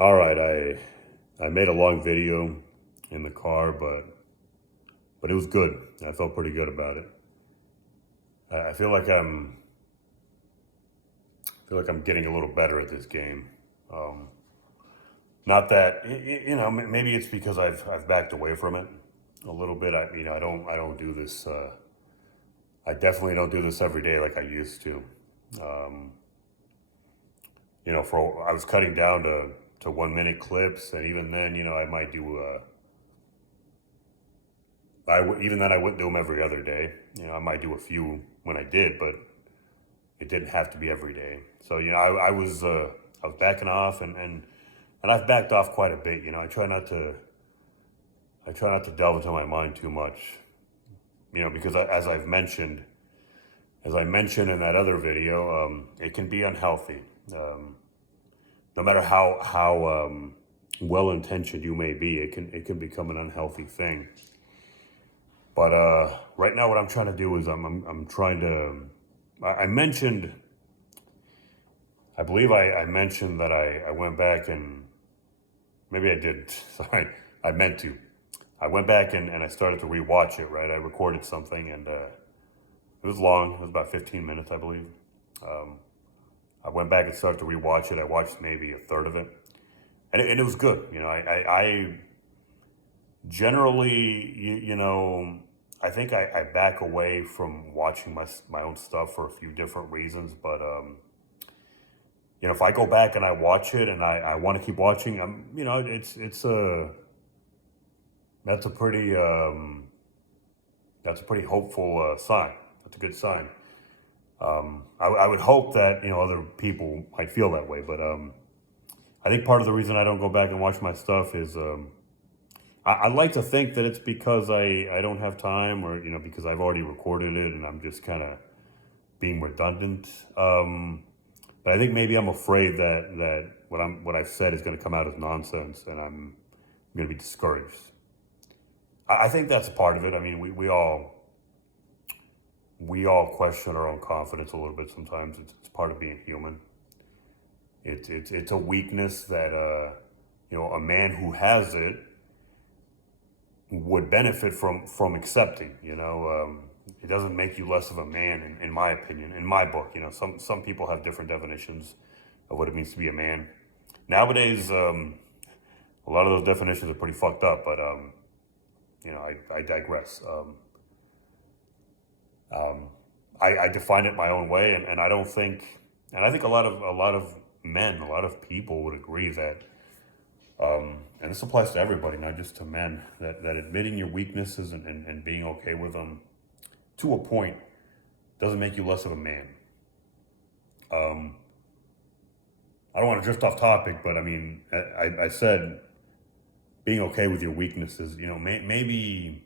All right, I made a long video in the car, but it was good. I felt pretty good about it. I feel like I'm getting a little better at this game. Um, Not that maybe it's because I've backed away from it a little bit. I don't do this. I definitely don't do this every day like I used to. Um, for I was cutting down to 1 minute clips, and even then, I might do even then, I wouldn't do them every other day. I might do a few when I did, but it didn't have to be every day. So I was backing off, and I've backed off quite a bit. I try not to delve into my mind too much. Because as I mentioned in that other video, it can be unhealthy. No matter how well intentioned you may be, it can become an unhealthy thing. But right now, what I'm trying to do is I'm trying to. I mentioned, I believe I mentioned that I went back and maybe I did. Sorry, I meant to. I went back and I started to rewatch it. Right, I recorded something and it was long. It was about 15 minutes, I believe. Um, I went back and started to rewatch it. I watched maybe a third of it, and it was good. I generally, I think I back away from watching my own stuff for a few different reasons. But if I go back and I watch it and I want to keep watching, it's a that's a pretty that's a pretty hopeful sign. That's a good sign. I would hope that other people might feel that way, but I think part of the reason I don't go back and watch my stuff is I like to think that it's because I don't have time, or because I've already recorded it and I'm just kind of being redundant. But I think maybe I'm afraid that what I've said is going to come out as nonsense, and I'm going to be discouraged. I think that's a part of it. I mean, we all question our own confidence a little bit sometimes. It's part of being human. It's a weakness that a man who has it would benefit from accepting. It doesn't make you less of a man, in my opinion, in my book. Some people have different definitions of what it means to be a man. Nowadays, a lot of those definitions are pretty fucked up. But I digress. I define it my own way, and I don't think, and I think a lot of men, a lot of people would agree that, and this applies to everybody, not just to men, that admitting your weaknesses and being okay with them to a point doesn't make you less of a man. Um, I don't want to drift off topic, but I mean, I said being okay with your weaknesses. Maybe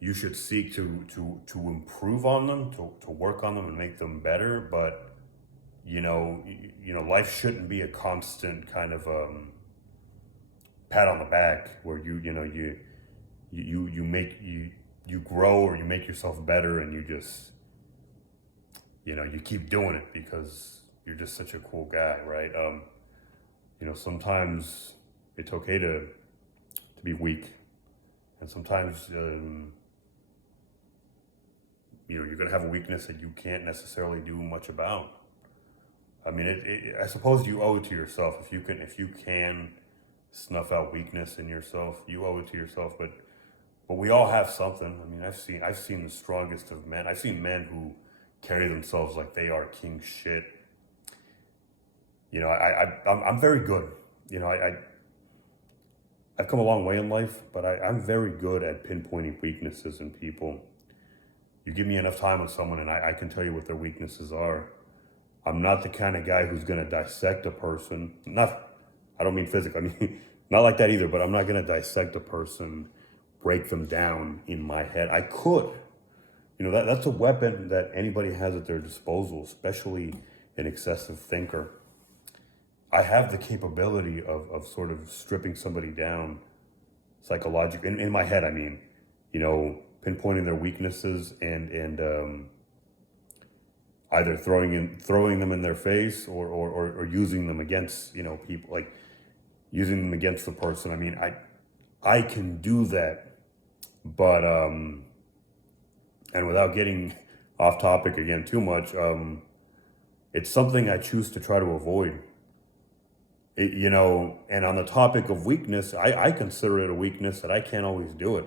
you should seek to improve on them, to work on them and make them better. But life shouldn't be a constant kind of pat on the back where you grow, or you make yourself better, and you just you keep doing it because you're just such a cool guy, right? Sometimes it's okay to be weak, and sometimes you're going to have a weakness that you can't necessarily do much about. I mean, I suppose you owe it to yourself. If you can snuff out weakness in yourself, you owe it to yourself. But we all have something. I mean, I've seen the strongest of men. I've seen men who carry themselves like they are king shit. I'm very good. I've come a long way in life, but I'm very good at pinpointing weaknesses in people. You give me enough time with someone, and I can tell you what their weaknesses are. I'm not the kind of guy who's going to dissect a person. I don't mean physically. I mean, not like that either, but I'm not going to dissect a person, break them down in my head. I could. That's a weapon that anybody has at their disposal, especially an excessive thinker. I have the capability of sort of stripping somebody down psychologically, in my head, I mean, pinpointing their weaknesses and either throwing them in their face, or using them against, you know, people, like using them against the person. I mean, I can do that, but and without getting off topic again too much, it's something I choose to try to avoid. You know, and on the topic of weakness, I consider it a weakness that I can't always do it.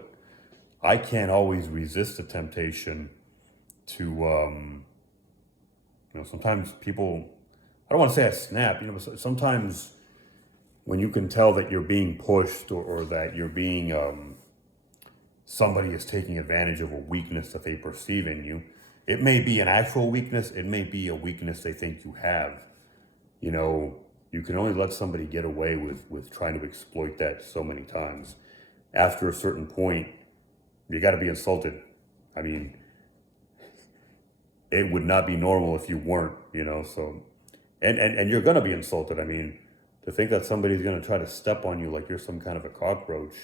I can't always resist the temptation to, you know, sometimes people, I don't want to say I snap, you know, but sometimes when you can tell that you're being pushed, or that you're being, somebody is taking advantage of a weakness that they perceive in you. It may be an actual weakness, it may be a weakness they think you have. You know, you can only let somebody get away with trying to exploit that so many times. After a certain point, you got to be insulted. I mean, it would not be normal if you weren't, you know, so, and you're going to be insulted. I mean, to think that somebody's going to try to step on you like you're some kind of a cockroach,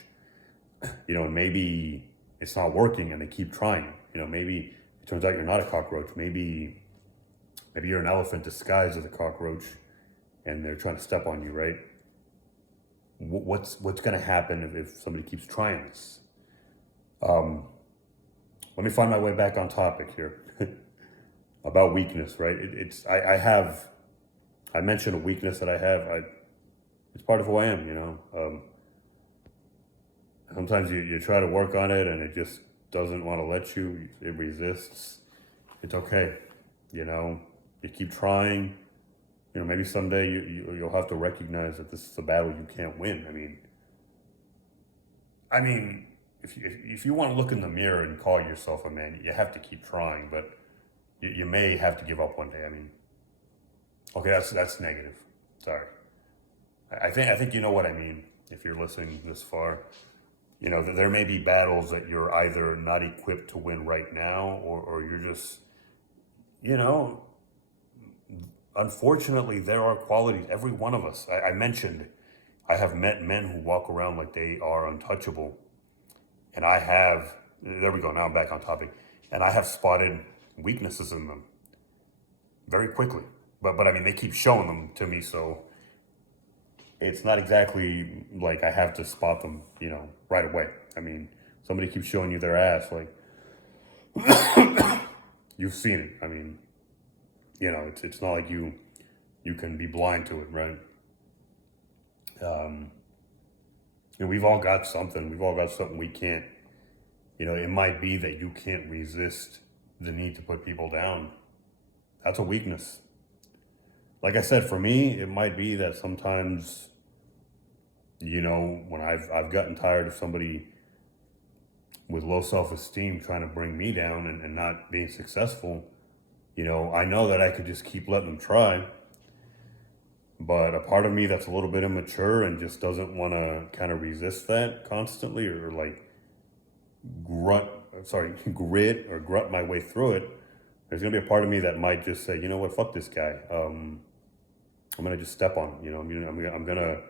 you know, and maybe it's not working and they keep trying, you know, maybe it turns out you're not a cockroach. Maybe you're an elephant disguised as a cockroach and they're trying to step on you, right? What's going to happen if somebody keeps trying this? Let me find my way back on topic here. About weakness, right? I mentioned a weakness that I have. It's part of who I am, you know. Sometimes you try to work on it and it just doesn't want to let you. It resists. It's okay, you know. You keep trying. You know, maybe someday you'll have to recognize that this is a battle you can't win. I mean, if you want to look in the mirror and call yourself a man, you have to keep trying, but you may have to give up one day. I mean, okay, that's negative. Sorry. I think you know what I mean if you're listening this far. You know, there may be battles that you're either not equipped to win right now, or you're just, you know, unfortunately, there are qualities, every one of us. I mentioned, I have met men who walk around like they are untouchable. And there we go, now I'm back on topic. And I have spotted weaknesses in them very quickly. But I mean, they keep showing them to me, so it's not exactly like I have to spot them, you know, right away. I mean, somebody keeps showing you their ass, like, you've seen it. I mean, you know, it's not like you can be blind to it, right? You know, we've all got something. We've all got something we can't, you know, it might be that you can't resist the need to put people down. That's a weakness. Like I said, for me, it might be that sometimes, you know, when I've gotten tired of somebody with low self-esteem trying to bring me down and not being successful, you know, I know that I could just keep letting them try. But a part of me that's a little bit immature and just doesn't want to kind of resist that constantly, or like grit or grunt my way through it. There's going to be a part of me that might just say, you know what, fuck this guy. I'm going to just step on him. You know, I'm going to,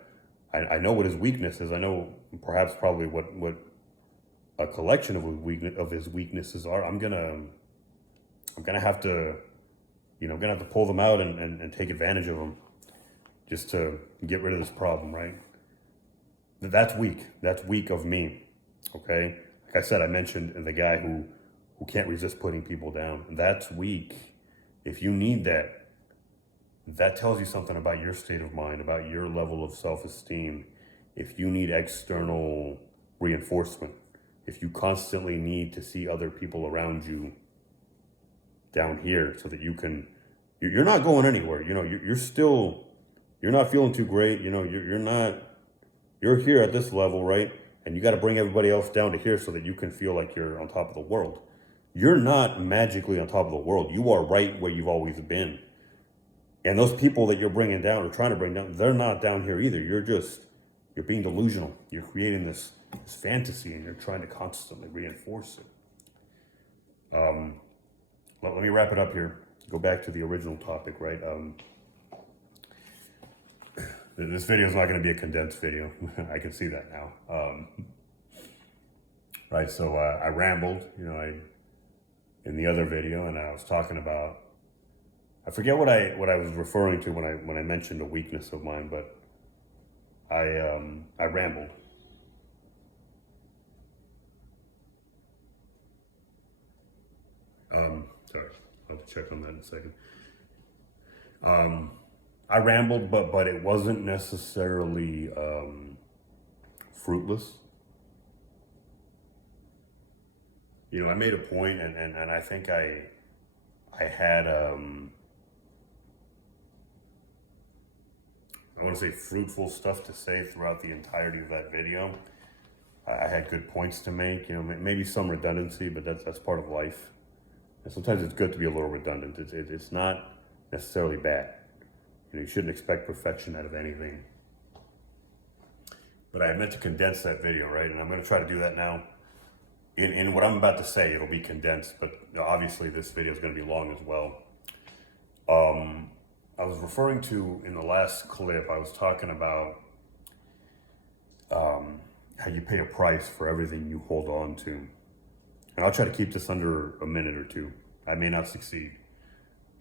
I know what his weakness is. I know probably what a collection of his weaknesses are. I'm going to have to, you know, I'm going to have to pull them out and take advantage of them just to get rid of this problem, right? That's weak. That's weak of me, okay? Like I said, I mentioned the guy who can't resist putting people down. That's weak. If you need that, that tells you something about your state of mind, about your level of self-esteem. If you need external reinforcement, if you constantly need to see other people around you down here so that you're not going anywhere. You know, you're not feeling too great. You know, you're here at this level, right? And you got to bring everybody else down to here so that you can feel like you're on top of the world. You're not magically on top of the world. You are right where you've always been. And those people that you're bringing down or trying to bring down, they're not down here either. You're being delusional. You're creating this fantasy and you're trying to constantly reinforce it. Let me wrap it up here. Go back to the original topic, right? This video is not going to be a condensed video. I can see that now. Right, so I rambled, you know, in the other video, and I was talking about I forget what I was referring to when I mentioned a weakness of mine, but I rambled. Sorry, I'll have to check on that in a second. I rambled, but it wasn't necessarily fruitless. You know, I made a point, and I think I had I want to say fruitful stuff to say throughout the entirety of that video. I had good points to make. You know, maybe some redundancy, but that's part of life. And sometimes it's good to be a little redundant. It's not necessarily bad. You know, you shouldn't expect perfection out of anything. But I meant to condense that video, right? And I'm going to try to do that now. In what I'm about to say, it'll be condensed, but obviously this video is going to be long as well. I was referring to, in the last clip, I was talking about how you pay a price for everything you hold on to. And I'll try to keep this under a minute or two. I may not succeed.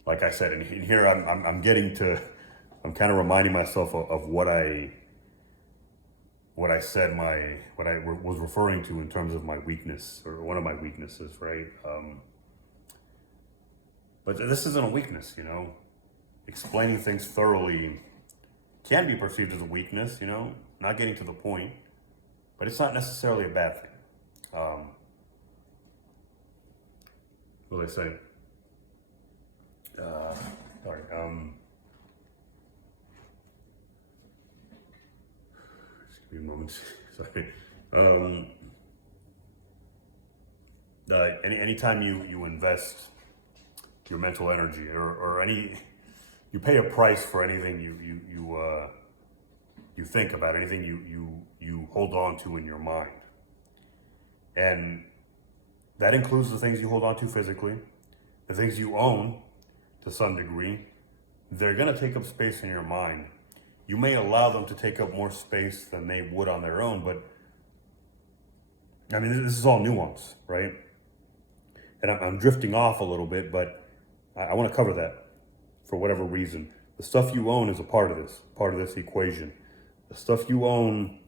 Like I said, in here I'm getting to, I'm kind of reminding myself of what I said, what I was referring to in terms of my weakness, or one of my weaknesses, right? But this isn't a weakness, you know. Explaining things thoroughly can be perceived as a weakness, you know, not getting to the point, but it's not necessarily a bad thing. What did I say? Sorry. Just give me a moment. Sorry. Anytime you invest your mental energy, or you pay a price for anything you think about, anything you hold on to in your mind, and that includes the things you hold on to physically, the things you own to some degree. They're going to take up space in your mind. You may allow them to take up more space than they would on their own, but I mean, this is all nuance, right? And I'm drifting off a little bit, but I want to cover that for whatever reason. The stuff you own is a part of this equation. The stuff you own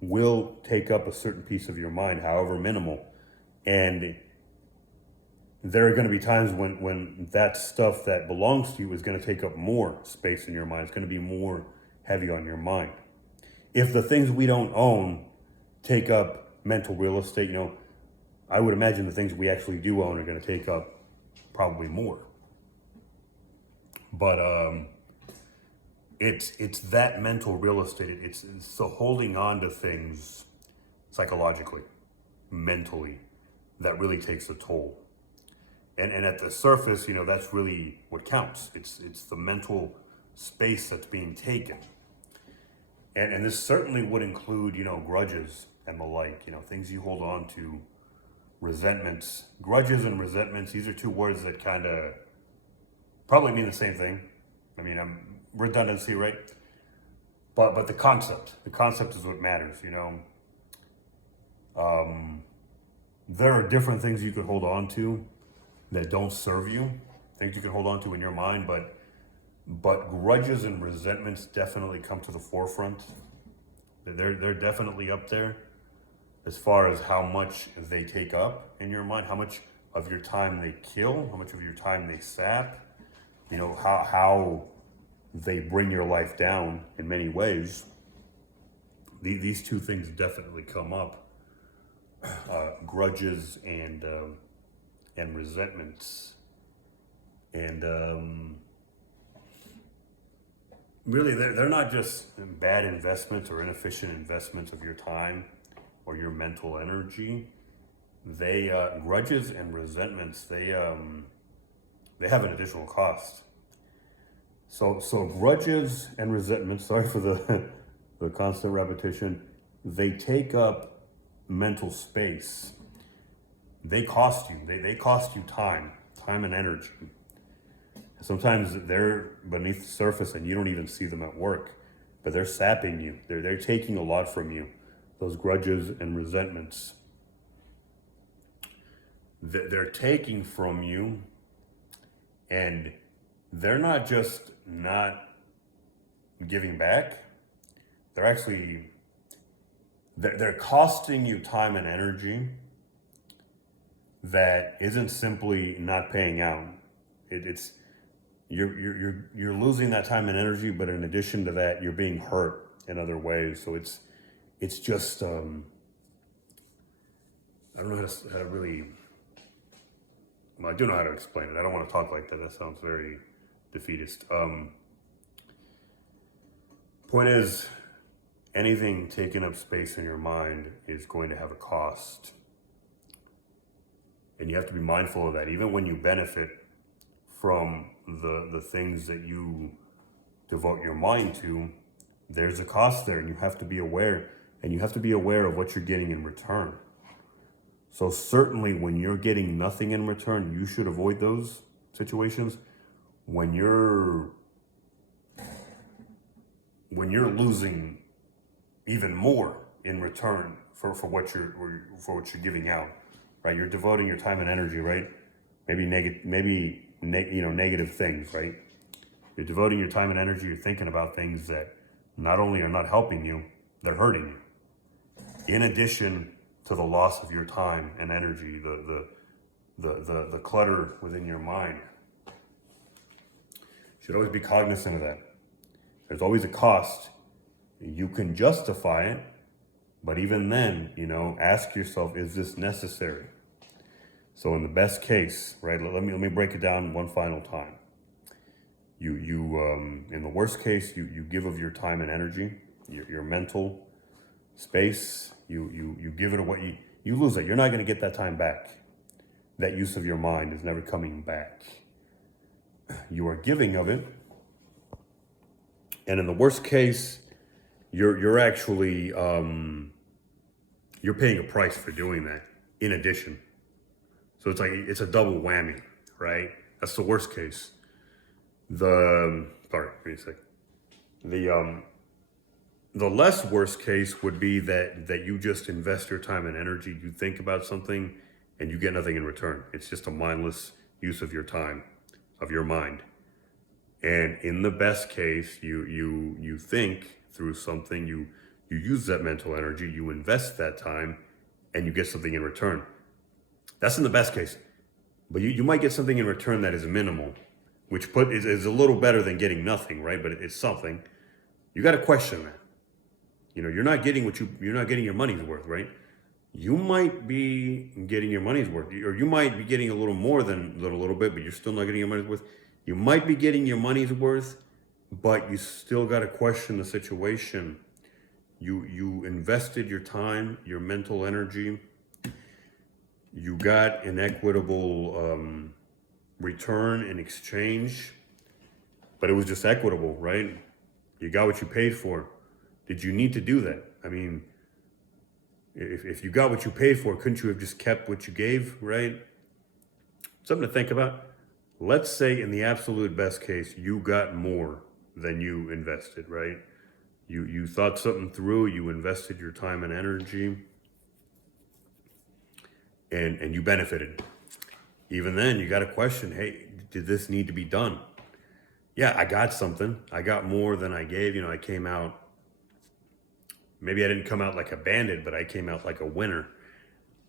will take up a certain piece of your mind, however minimal. And there are going to be times when that stuff that belongs to you is going to take up more space in your mind. It's going to be more heavy on your mind. If the things we don't own take up mental real estate, you know, I would imagine the things we actually do own are going to take up probably more. But it's that mental real estate. It's the holding on to things psychologically, mentally, that really takes a toll. And at the surface, you know, that's really what counts. It's the mental space that's being taken. And this certainly would include, you know, grudges and the like, you know, things you hold on to, resentments. Grudges and resentments, these are two words that kind of probably mean the same thing. I mean, redundancy, right? But the concept is what matters, you know. There are different things you could hold on to that don't serve you, things you can hold on to in your mind, but grudges and resentments definitely come to the forefront. They're definitely up there as far as how much they take up in your mind, how much of your time they kill, how much of your time they sap, you know, how they bring your life down in many ways. These two things definitely come up, grudges and resentments. And really, they're not just bad investments or inefficient investments of your time or your mental energy. They grudges and resentments, they have an additional cost. So grudges and resentments, sorry for the constant repetition, they take up mental space. They cost you. They cost you time and energy. Sometimes they're beneath the surface and you don't even see them at work, but they're sapping you. They're taking a lot from you. Those grudges and resentments. They're taking from you, and they're not just not giving back, they're actually they're costing you time and energy that isn't simply not paying out. It's you're losing that time and energy, but in addition to that, you're being hurt in other ways. So it's just I don't know how to really. Well, I do know how to explain it. I don't want to talk like that. That sounds very defeatist. Point is, anything taking up space in your mind is going to have a cost. And you have to be mindful of that. Even when you benefit from the things that you devote your mind to, there's a cost there, and you have to be aware. And you have to be aware of what you're getting in return. So certainly when you're getting nothing in return, you should avoid those situations. When you're losing even more in return for what you're giving out, right? You're devoting your time and energy, right? Maybe negative things, right? You're devoting your time and energy. You're thinking about things that not only are not helping you, they're hurting you. In addition to the loss of your time and energy, the clutter within your mind. You should always be cognizant of that. There's always a cost. You can justify it, but even then, ask yourself, is this necessary? So in the best case, right, let me break it down one final time. You in the worst case, you give of your time and energy, your mental space, you give it away, you lose it. You're not going to get that time back. That use of your mind is never coming back. You are giving of it, and in the worst case, you're actually you're paying a price for doing that. In addition, so it's a double whammy, right? That's the worst case. Sorry, give me a sec. The less worst case would be that you just invest your time and energy, you think about something, and you get nothing in return. It's just a mindless use of your time, of your mind. And in the best case, you think through something, you use that mental energy, you invest that time, and you get something in return. That's in the best case. But you might get something in return that is minimal, which is a little better than getting nothing, right? But it's something. You got to question that. You're not getting your money's worth, right? You might be getting your money's worth, or you might be getting a little more than a little bit, but you're still not getting your money's worth. You might be getting your money's worth, but you still got to question the situation. You invested your time, your mental energy. You got an equitable return in exchange, but it was just equitable, right? You got what you paid for. Did you need to do that? I mean, if you got what you paid for, couldn't you have just kept what you gave, right? Something to think about. Let's say in the absolute best case, you got more than you invested, right? You thought something through, you invested your time and energy, and you benefited. Even then, you got to question, hey, did this need to be done? Yeah, I got something. I got more than I gave. I came out, maybe I didn't come out like a bandit, but I came out like a winner.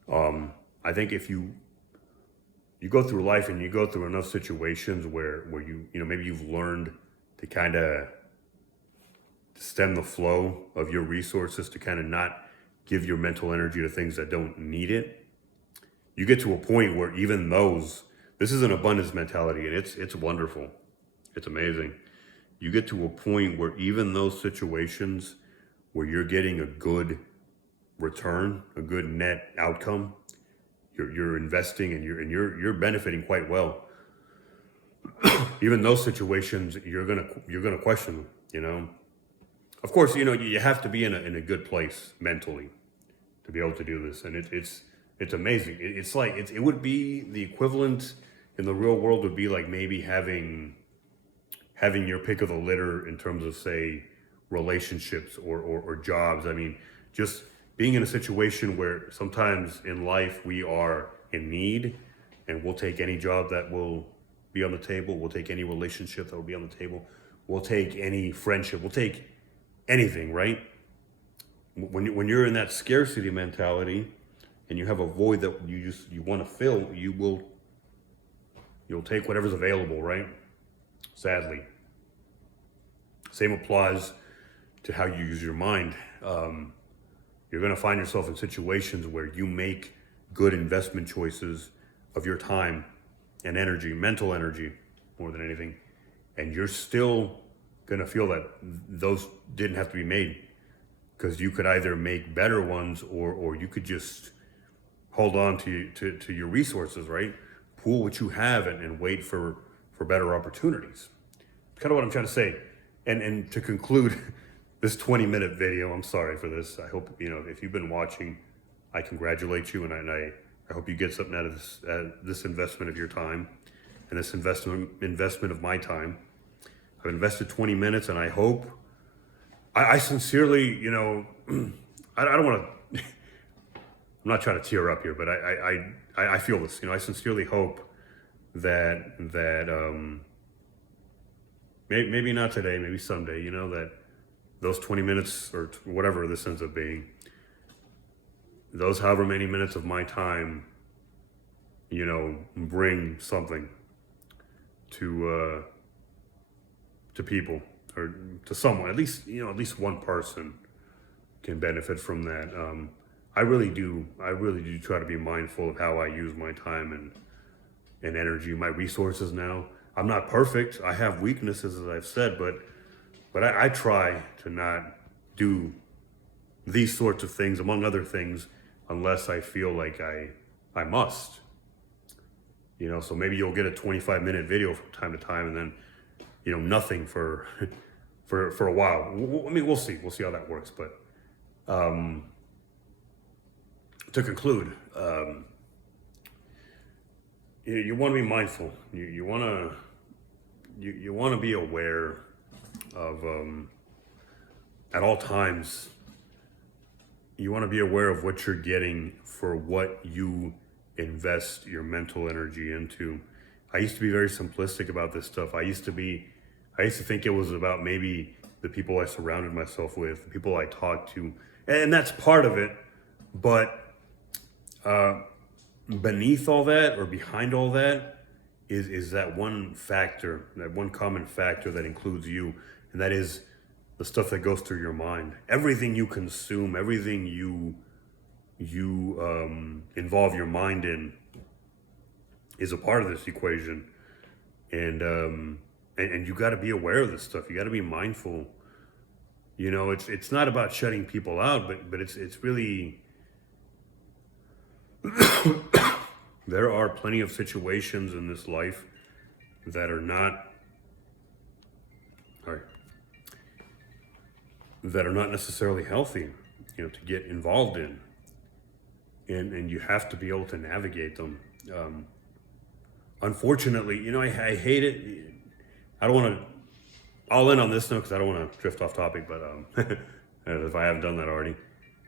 I think if you go through life and you go through enough situations where maybe you've learned to kind of stem the flow of your resources, to kind of not give your mental energy to things that don't need it. You get to a point where even this is an abundance mentality, and it's wonderful. It's amazing. You get to a point where even those situations where you're getting a good return, a good net outcome, you're investing and you're benefiting quite well. Even those situations, you're gonna question them. Of course, you have to be in a good place mentally to be able to do this, and it's amazing. It's like it would be the equivalent in the real world would be like maybe having your pick of the litter in terms of, say, relationships or jobs. I mean, just being in a situation where sometimes in life we are in need, and we'll take any job that will be on the table. We'll take any relationship that will be on the table. We'll take any friendship. We'll take anything, right? When you're in that scarcity mentality and you have a void that you want to fill, you'll take whatever's available, right? Sadly. Same applies to how you use your mind. You're going to find yourself in situations where you make good investment choices of your time and energy, mental energy, more than anything, and you're still going to feel that those didn't have to be made, because you could either make better ones or you could just hold on to your resources, right? Pool what you have and wait for better opportunities. Kind of what I'm trying to say. And to conclude this 20-minute video, I'm sorry for this. I hope, if you've been watching, I congratulate you, and I hope you get something out of this investment of your time and this investment of my time. I've invested 20 minutes, and I hope, I sincerely, I don't want to, I'm not trying to tear up here, but I feel this, I sincerely hope that maybe not today, maybe someday, that those 20 minutes or whatever this ends up being, those however many minutes of my time, bring something to people, or to someone, at least one person can benefit from that. I really do try to be mindful of how I use my time and energy, my resources now. I'm not perfect. I have weaknesses, as I've said, but I try to not do these sorts of things, among other things, unless I feel like I must. So maybe you'll get a 25-minute video from time to time, and then, nothing for a while. I mean, we'll see. We'll see how that works. But to conclude, you want to be mindful. You want to be aware of, at all times, you want to be aware of what you're getting for what you invest your mental energy into. I used to be very simplistic about this stuff. I used to think it was about maybe the people I surrounded myself with, the people I talked to, and that's part of it. But beneath all that, or behind all that, is that one factor, that one common factor that includes you, and that is the stuff that goes through your mind. Everything you consume, everything you involve your mind in is a part of this equation. And you got to be aware of this stuff. You got to be mindful. It's not about shutting people out, but it's really there are plenty of situations in this life that are not necessarily healthy, to get involved in. And you have to be able to navigate them. Unfortunately, I hate it. I don't want to, I'll end on this note because I don't want to drift off topic, but if I haven't done that already.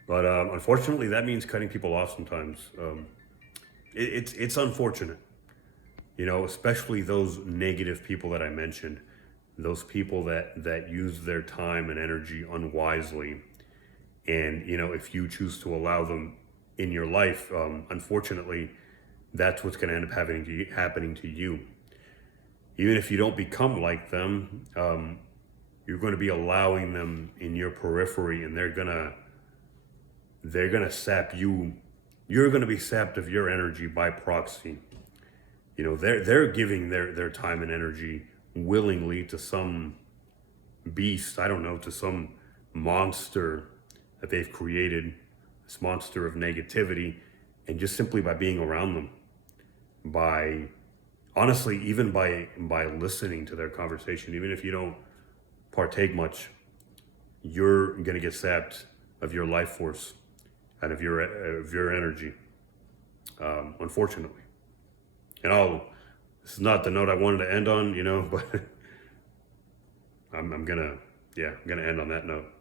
But unfortunately, that means cutting people off sometimes. It's unfortunate, especially those negative people that I mentioned, those people that use their time and energy unwisely. And, if you choose to allow them in your life, unfortunately, that's what's going to end up happening to you. Even if you don't become like them, you're going to be allowing them in your periphery, and they're gonna sap you. You're going to be sapped of your energy by proxy. They're giving their time and energy willingly to some beast, I don't know, to some monster that they've created, this monster of negativity, and just simply by being around them, by honestly, even by listening to their conversation, even if you don't partake much, you're going to get sapped of your life force and of your energy, unfortunately. And this is not the note I wanted to end on, but I'm gonna end on that note.